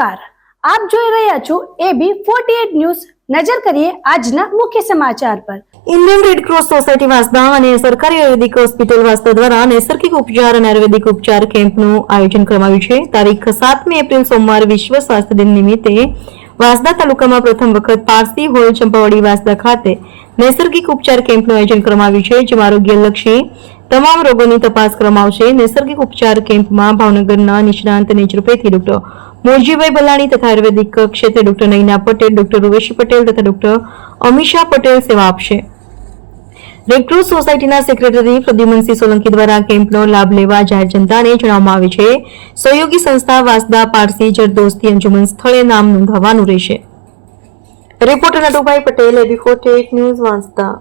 આપ જોઈ રહ્યા છો એબી ફોર્ટી એટ ન્યૂઝ. નજર કરીએ આજના મુખ્ય સમાચાર પર. ઇન્ડિયન રેડક્રોસ સોસાયટી વાસદા અને સરકારી આયુર્વેદિક હોસ્પિટલ વાસદા દ્વારા નૈસર્ગિક ઉપચાર અને આયુર્વેદિક ઉપચાર કેમ્પનું આયોજન કરવામાં આવ્યું છે. તારીખ સાતમી એપ્રિલ સોમવાર વિશ્વ સ્વાસ્થ્ય દિન નિમિત્તે વાસદા તાલુકામાં પ્રથમ વખત પારસી હોલ ચંપાવાડી વાસદા ખાતે નૈસર્ગિક ઉપચાર કેમ્પનું આયોજન કરવામાં આવ્યું છે, જેમાં આરોગ્યલક્ષી તમામ રોગોની તપાસ કરવામાં નૈસર્ગિક ઉપચાર કેમ્પમાં ભાવનગરના નિષ્ણાંત નેચરોપેથી ડોક્ટર મોરજીભાઈ બલાણી તથા આયુર્વેદિક ક્ષેત્રે ડોક્ટર નૈના પટેલ, ડોક્ટર રૂવેશી પટેલ તથા ડોક્ટર અમિશા પટેલ સેવા આપશે. રેડક્રોસ સોસાયટીના સેક્રેટરી પ્રદ્યુમનસિંહ સોલંકી દ્વારા કેમ્પનો લાભ લેવા જાહેર જનતાને જણાવવામાં આવે છે. સહયોગી સંસ્થા વાસદા પારસી જરદોસ્તી અંજુમન સ્થળે નામ નોંધાવવાનું રહેશે. Reporter Natubhai Patel, AB news Vansda.